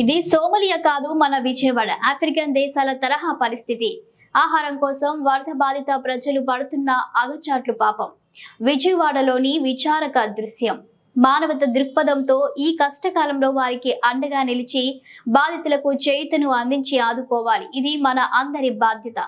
ఇది సోమాలియా కాదు, మన విజయవాడ. ఆఫ్రికన్ దేశాల తరహా పరిస్థితి. ఆహారం కోసం వరద బాధిత ప్రజలు పడుతున్న అగచాట్లు పాపం. విజయవాడలోని విచారక దృశ్యం. మానవత దృక్పథంతో ఈ కష్టకాలంలో వారికి అండగా నిలిచి బాధితులకు చేతును అందించి ఆదుకోవాలి. ఇది మన అందరి బాధ్యత.